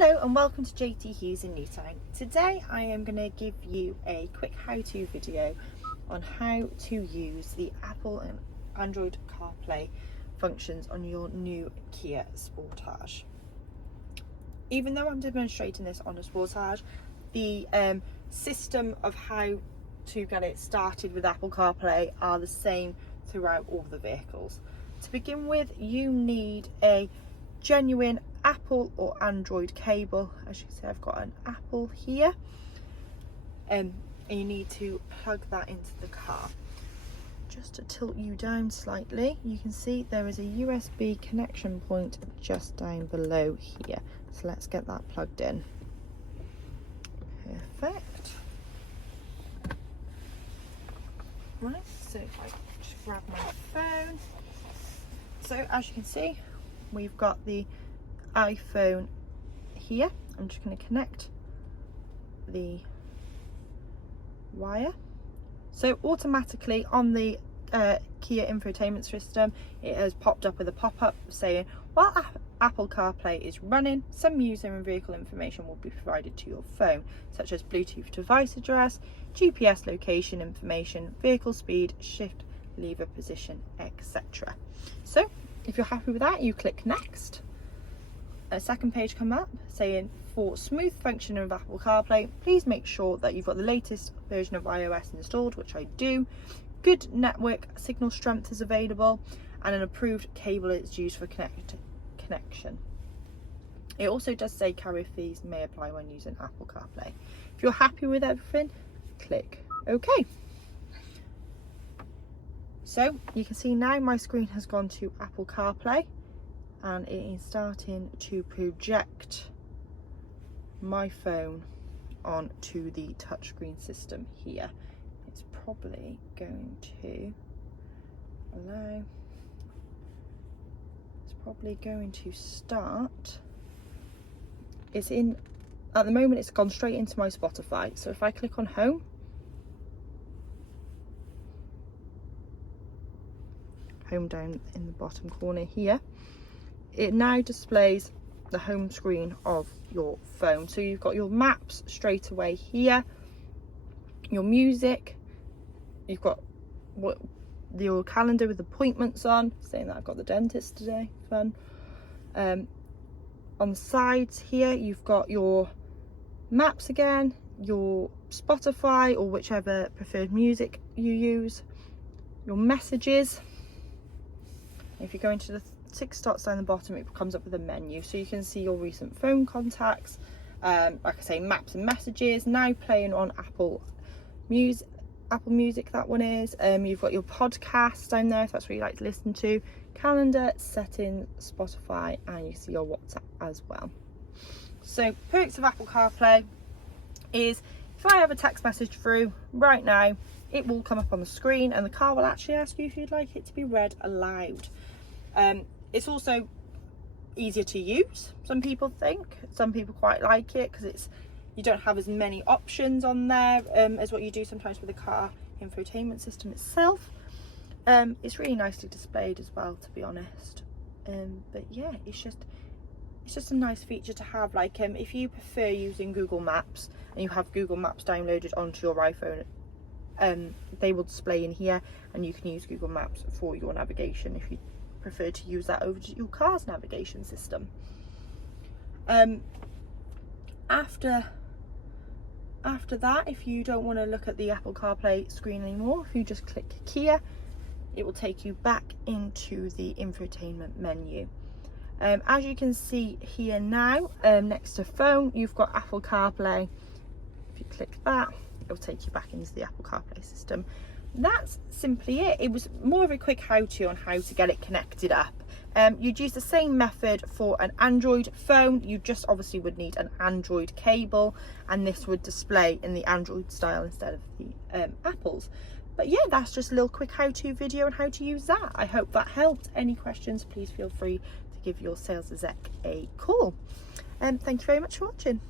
Hello and welcome to JT Hughes in Newtown. Today I am going to give you a quick how-to video on how to use the Apple and Android CarPlay functions on your new Kia Sportage. Even though I'm demonstrating this on a Sportage, the system of how to get it started with Apple CarPlay are the same throughout all the vehicles. To begin with, you need a genuine Apple or Android cable. As you can see, I've got an Apple here, and you need to plug that into the car. Just to tilt you down slightly, you can see there is a USB connection point just down below here, so let's get that plugged in. Perfect. Right, so if I just grab my phone, so as you can see, we've got the iPhone here. I'm just going to connect the wire. So automatically on the Kia infotainment system, it has popped up with a pop-up saying, while Apple CarPlay is running, some user and vehicle information will be provided to your phone, such as Bluetooth device address, GPS location information, vehicle speed, shift lever position, etc. So if you're happy with that, you click next. A second page come up saying, for smooth functioning of Apple CarPlay, please make sure that you've got the latest version of iOS installed, which I do. Good network signal strength is available, and an approved cable is used for connection. It also does say carrier fees may apply when using Apple CarPlay. If you're happy with everything, click OK. So you can see now my screen has gone to Apple CarPlay, and it is starting to project my phone onto the touchscreen system here. It's probably going to allow, it's probably going to start. It's in, at the moment it's gone straight into my Spotify. So if I click on home, down in the bottom corner here, it now displays the home screen of your phone. So you've got your maps straight away here, your music, you've got your calendar with appointments on, saying that I've got the dentist today, fun. On the sides here you've got your maps again, your Spotify or whichever preferred music you use, your messages. If you go into the 6 dots down the bottom, it comes up with a menu, so you can see your recent phone contacts, like I say, maps and messages. Now playing on Apple Music, that one is. You've got your podcast down there if that's what you like to listen to, calendar, settings, Spotify, and you see your WhatsApp as well. So perks of Apple CarPlay is, if I have a text message through right now, it will come up on the screen and the car will actually ask you if you'd like it to be read aloud. It's also easier to use, some people think. Some people quite like it because you don't have as many options on there as what you do sometimes with the car infotainment system itself. It's really nicely displayed as well, to be honest. But yeah, it's just a nice feature to have. Like if you prefer using Google Maps and you have Google Maps downloaded onto your iPhone, they will display in here, and you can use Google Maps for your navigation if you prefer to use that over your car's navigation system. After that, if you don't want to look at the Apple CarPlay screen anymore, if you just click Kia, it will take you back into the infotainment menu. As you can see here now, next to phone, you've got Apple CarPlay. If you click that, it'll take you back into the Apple CarPlay system. That's simply it. It was more of a quick how-to on how to get it connected up. You'd use the same method for an Android phone. You just obviously would need an Android cable, and this would display in the Android style instead of the Apple's. But yeah, that's just a little quick how-to video on how to use that. I hope that helped. Any questions, please feel free to give your sales exec a call. Thank you very much for watching.